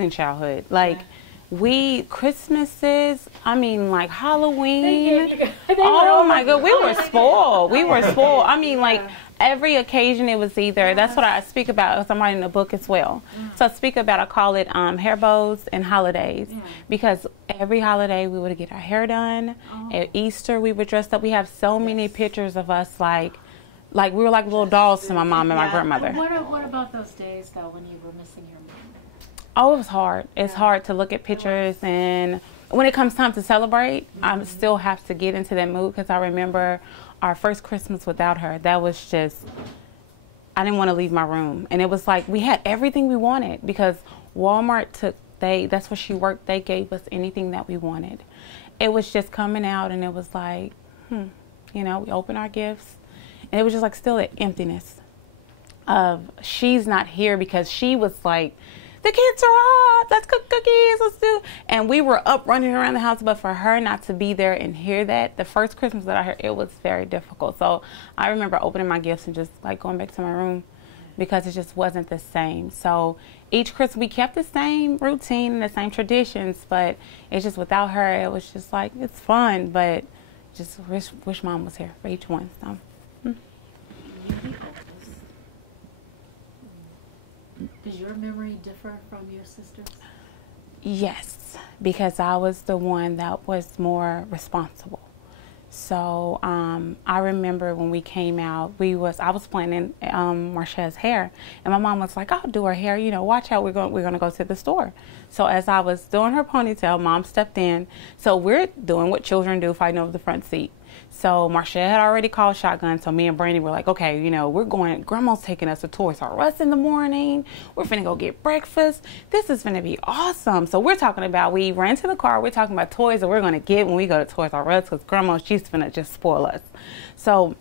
in childhood. Like, we, Christmases, I mean, like Halloween. Oh my God, we were spoiled. We were spoiled. I mean, like, every occasion it was either, that's what I speak about, because I'm writing a book as well. So I speak about, I call it hair bows and holidays, because every holiday we would get our hair done. At Easter we were dressed up. We have so many pictures of us like we were like little dolls to my mom and my grandmother. What about those days though when you were missing your mom? Oh, it was hard. It's hard to look at pictures, and when it comes time to celebrate, I still have to get into that mood, because I remember our first Christmas without her. That was just, I didn't want to leave my room. And it was like we had everything we wanted, because Walmart that's where she worked. They gave us anything that we wanted. It was just coming out, and it was like, you know, we opened our gifts, and it was just like still an emptiness of she's not here, because she was like, the kids are up, let's cook cookies, let's do. And we were up running around the house, but for her not to be there and hear that, the first Christmas that I heard, it was very difficult. So I remember opening my gifts and just like going back to my room, because it just wasn't the same. So each Christmas we kept the same routine and the same traditions, but it's just without her, it was just like, it's fun, but just wish mom was here for each one. So. Does your memory differ from your sister's? Yes, because I was the one that was more responsible. So I remember when we came out, I was planning Marsha's hair, and my mom was like, "I'll do her hair. You know, watch out. We're gonna go to the store." So as I was doing her ponytail, mom stepped in. So we're doing what children do, fighting over the front seat. So Marsha had already called shotgun. So me and Brandy were like, okay, you know, we're going, Grandma's taking us to Toys R Us in the morning. We're finna go get breakfast. This is finna be awesome. So we're talking about, we ran to the car. We're talking about toys that we're going to get when we go to Toys R Us, because Grandma, she's finna just spoil us. So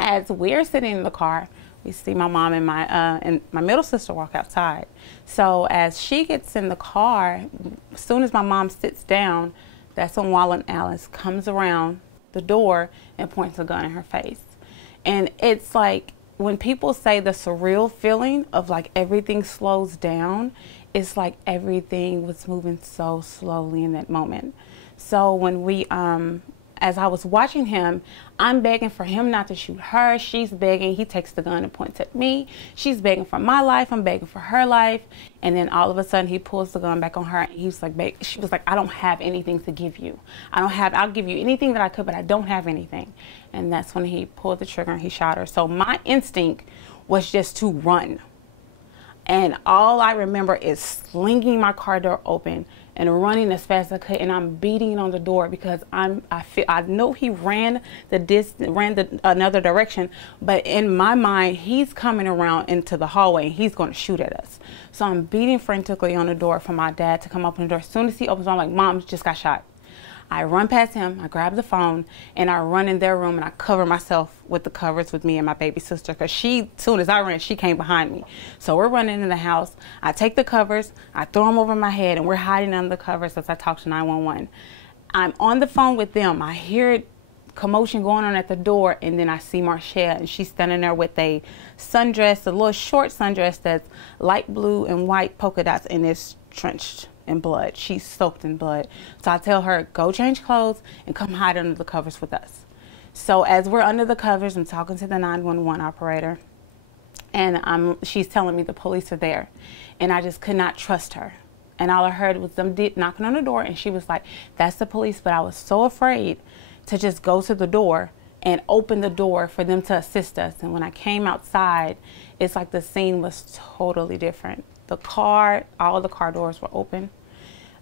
as we're sitting in the car, we see my mom and my middle sister walk outside. So as she gets in the car, as soon as my mom sits down, that's when Wallen Alice comes around the door and points a gun in her face. And it's like, when people say the surreal feeling of like everything slows down, it's like everything was moving so slowly in that moment. So when we as I was watching him, I'm begging for him not to shoot her. She's begging. He takes the gun and points at me. She's begging for my life. I'm begging for her life. And then all of a sudden, he pulls the gun back on her. And he was like, she was like, I don't have anything to give you. I'll give you anything that I could, but I don't have anything. And that's when he pulled the trigger and he shot her. So my instinct was just to run. And all I remember is slinging my car door open and running as fast as I could, and I'm beating on the door, because I know he ran another direction, but in my mind he's coming around into the hallway and he's going to shoot at us. So I'm beating frantically on the door for my dad to come open the door. As soon as he opens, I'm like, Mom just got shot. I run past him, I grab the phone, and I run in their room, and I cover myself with the covers with me and my baby sister, because as soon as I ran, she came behind me. So we're running in the house. I take the covers, I throw them over my head, and we're hiding under the covers as I talk to 911. I'm on the phone with them. I hear commotion going on at the door, and then I see Marcia, and she's standing there with a sundress, a little short sundress that's light blue and white polka dots, and it's drenched in blood. She's soaked in blood. So I tell her, go change clothes and come hide under the covers with us. So as we're under the covers, I'm talking to the 911 operator, and she's telling me the police are there, and I just could not trust her. And all I heard was them knocking on the door, and she was like, that's the police. But I was so afraid to just go to the door and open the door for them to assist us. And when I came outside, it's like the scene was totally different. The car, all the car doors were open.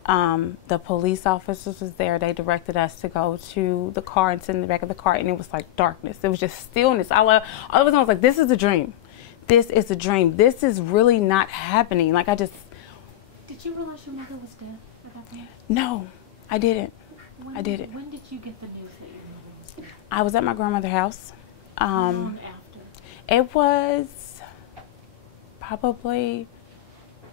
The police officers was there. They directed us to go to the car and sit in the back of the car, and it was like darkness. It was just stillness. All of a sudden I was like, this is a dream. This is a dream. This is really not happening. Like, I just... Did you realize your mother was dead at that point? No, I didn't. I didn't. When did you get the news that your mother was dead? I was at my grandmother's house. How long after? It was probably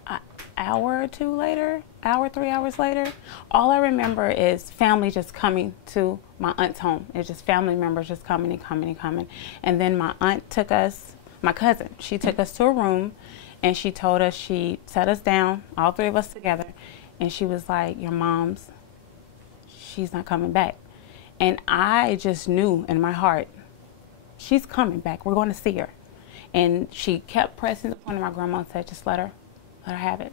an hour or two later, 3 hours later. All I remember is family just coming to my aunt's home. It's just family members just coming and coming and coming. And then my aunt took us, my cousin, she took us to a room, And she told us, she sat us down, all three of us together, and she was like, your mom's, she's not coming back. And I just knew in my heart, she's coming back. We're going to see her. And she kept pressing the point of my grandma and said, just let her have it.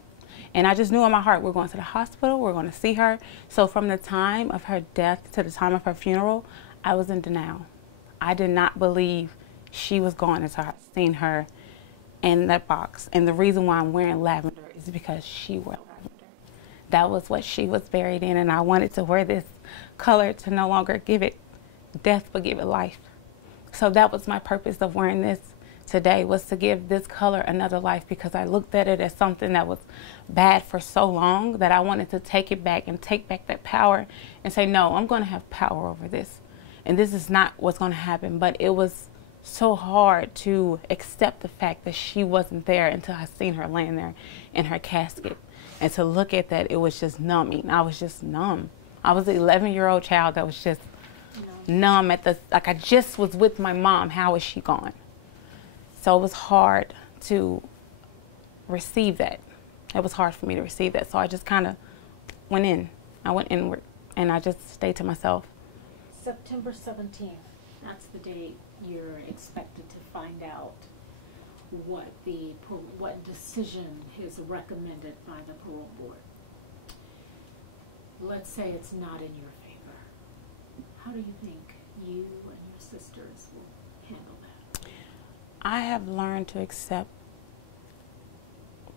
And I just knew in my heart, we're going to the hospital, we're going to see her. So from the time of her death to the time of her funeral, I was in denial. I did not believe she was gone until I seen her in that box. And the reason why I'm wearing lavender is because she wore lavender. That was what she was buried in, and I wanted to wear this color to no longer give it death, but give it life. So that was my purpose of wearing this today, was to give this color another life, because I looked at it as something that was bad for so long that I wanted to take it back and take back that power and say, no, I'm going to have power over this. And this is not what's going to happen. But it was so hard to accept the fact that she wasn't there until I seen her laying there in her casket. And to look at that, it was just numbing. I was just numb. I was an 11-year-old child that was just numb at the, like I just was with my mom. How is she gone? So it was hard to receive that. It was hard for me to receive that. So I just kind of went in. I went inward, and I just stayed to myself. September 17th, that's the date you're expected to find out what decision is recommended by the parole board. Let's say it's not in your favor. How do you think you and your sisters will handle that? I have learned to accept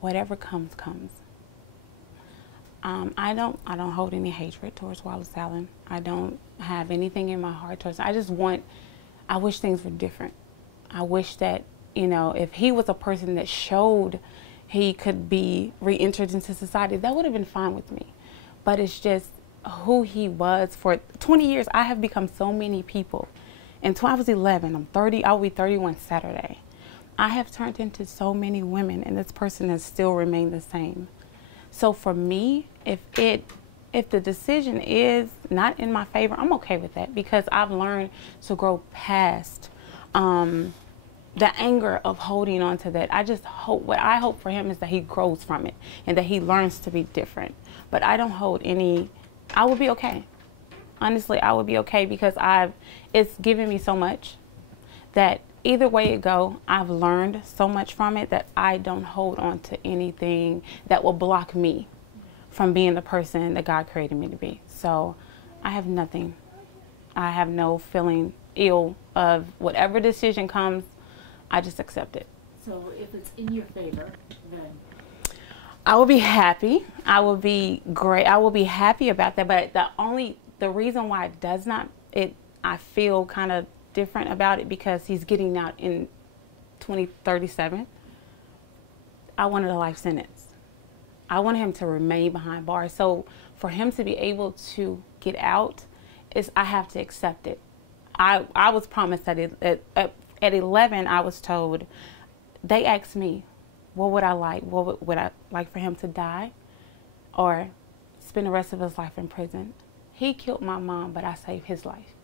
whatever comes. I don't hold any hatred towards Wallace Allen. I don't have anything in my heart towards. I wish things were different. I wish that, if he was a person that showed he could be re-entered into society, that would have been fine with me. But it's just who he was. For 20 years, I have become so many people. And I was 11, I'm 30, I'll be 31 Saturday. I have turned into so many women, and this person has still remained the same. So for me, if the decision is not in my favor, I'm okay with that, because I've learned to grow past the anger of holding on to that. I just hope, what I hope for him is that he grows from it and that he learns to be different. But I don't hold any, I would be okay. Honestly, I would be okay, because it's given me so much that either way it go, I've learned so much from it that I don't hold on to anything that will block me from being the person that God created me to be. So I have nothing. I have no feeling ill of whatever decision comes. I just accept it. So if it's in your favor, then I will be happy. I will be great. I will be happy about that. But the reason why it does not, I feel kind of different about it, because he's getting out in 2037. I wanted a life sentence. I wanted him to remain behind bars. So for him to be able to get out, I have to accept it. I was promised that at 11, I was told, they asked me, what would I like? What would I like for him to die or spend the rest of his life in prison? He killed my mom, but I saved his life.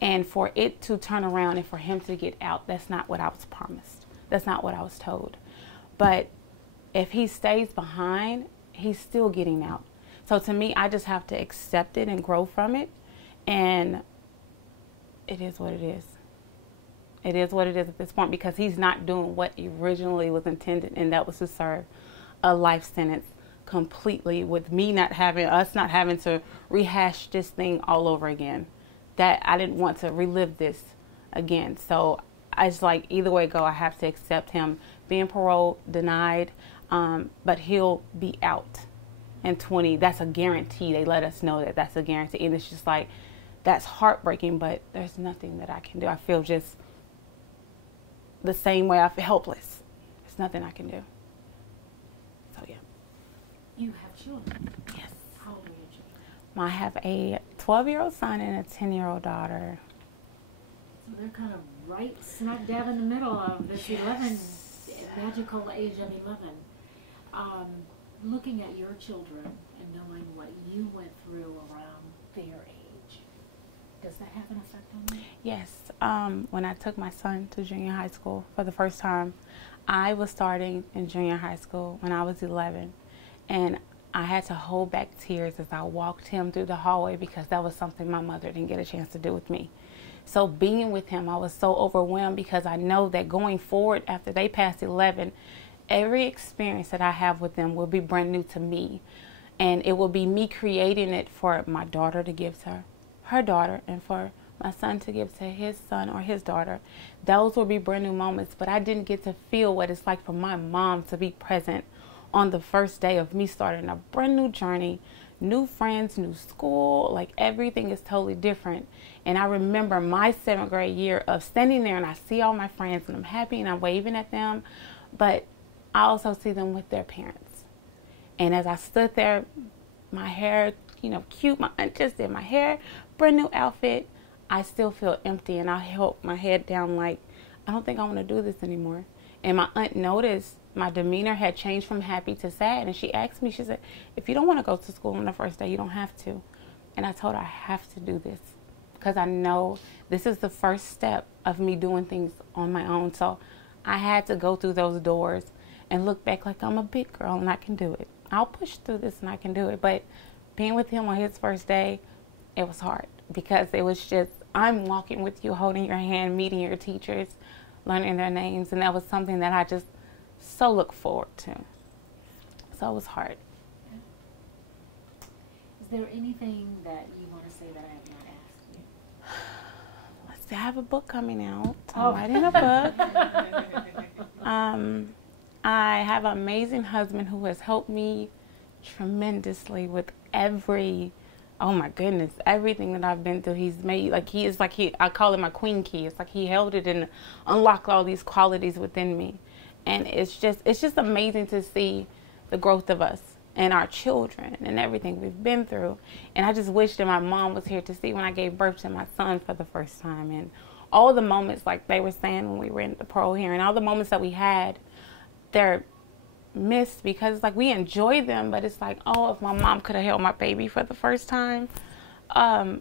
And for it to turn around and for him to get out, that's not what I was promised. That's not what I was told. But if he stays behind, he's still getting out. So to me, I just have to accept it and grow from it. And it is what it is. It is what it is at this point, because he's not doing what originally was intended, and that was to serve a life sentence completely, with us not having to rehash this thing all over again. That I didn't want to relive this again. So it's like, either way go, I have to accept him being parole denied, but he'll be out in 20. That's a guarantee. They let us know that that's a guarantee. And it's just like, that's heartbreaking, but there's nothing that I can do. I feel just the same way. I feel helpless. There's nothing I can do. So yeah. You have children? Yes. How old are your children? I have a 12-year-old son and a 10-year-old daughter. So they're kind of right smack dab in the middle of this 11, magical age of 11. Looking at your children and knowing what you went through around their age, does that have an effect on you? Yes. When I took my son to junior high school for the first time, I was starting in junior high school when I was 11, and I had to hold back tears as I walked him through the hallway because that was something my mother didn't get a chance to do with me. So being with him, I was so overwhelmed because I know that going forward after they pass 11, every experience that I have with them will be brand new to me. And it will be me creating it for my daughter to give to her daughter, and for my son to give to his son or his daughter. Those will be brand new moments, but I didn't get to feel what it's like for my mom to be present on the first day of me starting a brand new journey, new friends, new school, like everything is totally different. And I remember my 7th grade year of standing there and I see all my friends and I'm happy and I'm waving at them, but I also see them with their parents. And as I stood there, my hair, cute, my aunt just did my hair, brand new outfit, I still feel empty, and I held my head down like, I don't think I want to do this anymore. And my aunt noticed my demeanor had changed from happy to sad, and she asked me, she said, if you don't want to go to school on the first day, you don't have to. And I told her I have to do this because I know this is the first step of me doing things on my own. So I had to go through those doors and look back like I'm a big girl and I can do it. I'll push through this and I can do it. But being with him on his first day, it was hard because it was just, I'm walking with you, holding your hand, meeting your teachers, learning their names. And that was something that I just so look forward to. So it was hard. Is there anything that you want to say that I have not asked you? Let's see, I have a book coming out. I'm writing a book. I have an amazing husband who has helped me tremendously with oh my goodness, everything that I've been through. He's made, I call it my queen key. It's like he held it and unlocked all these qualities within me. And it's just amazing to see the growth of us and our children and everything we've been through. And I just wish that my mom was here to see when I gave birth to my son for the first time. And all the moments, like they were saying when we were in the parole hearing, all the moments that we had, they're missed because it's like we enjoy them, but it's like, oh, if my mom could have held my baby for the first time,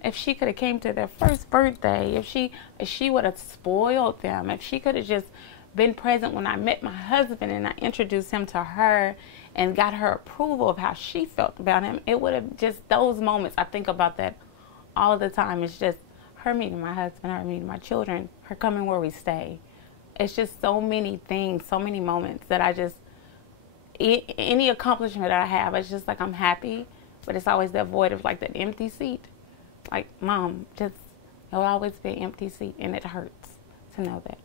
if she could have came to their first birthday, if she would have spoiled them, if she could have just been present when I met my husband and I introduced him to her and got her approval of how she felt about him, it would have just, those moments, I think about that all the time. It's just her meeting my husband, her meeting my children, her coming where we stay. It's just so many things, so many moments that I just, any accomplishment that I have, it's just like I'm happy, but it's always that void of like that empty seat. Like, Mom, just, it'll always be an empty seat, and it hurts to know that.